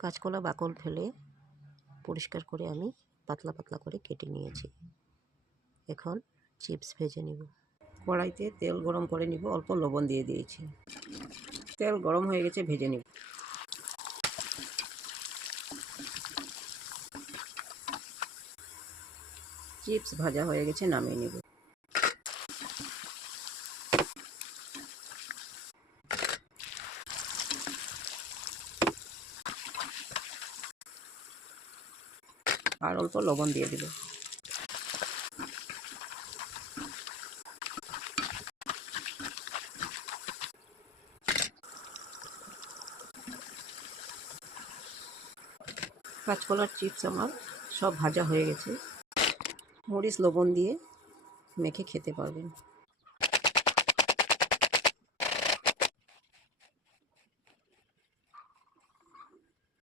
কাঁচকলা বাকল ফেলে পরিষ্কার করে আমি পাতলা পাতলা করে কেটে নিয়েছি। এখন চিপস ভেজে নিব। কড়াইতে তেল গরম করে নিব, অল্প লবণ দিয়ে দিয়েছি। তেল গরম হয়ে গেছে, ভেজে নিব। চিপস ভাজা হয়ে গেছে, নামিয়ে নিব। আর অল্প লবণ দিয়ে দিব। কাঁচকলার চিপস আমার সব ভাজা হয়ে গেছে। মরিচ লবণ দিয়ে মেখে খেতে পারবেন।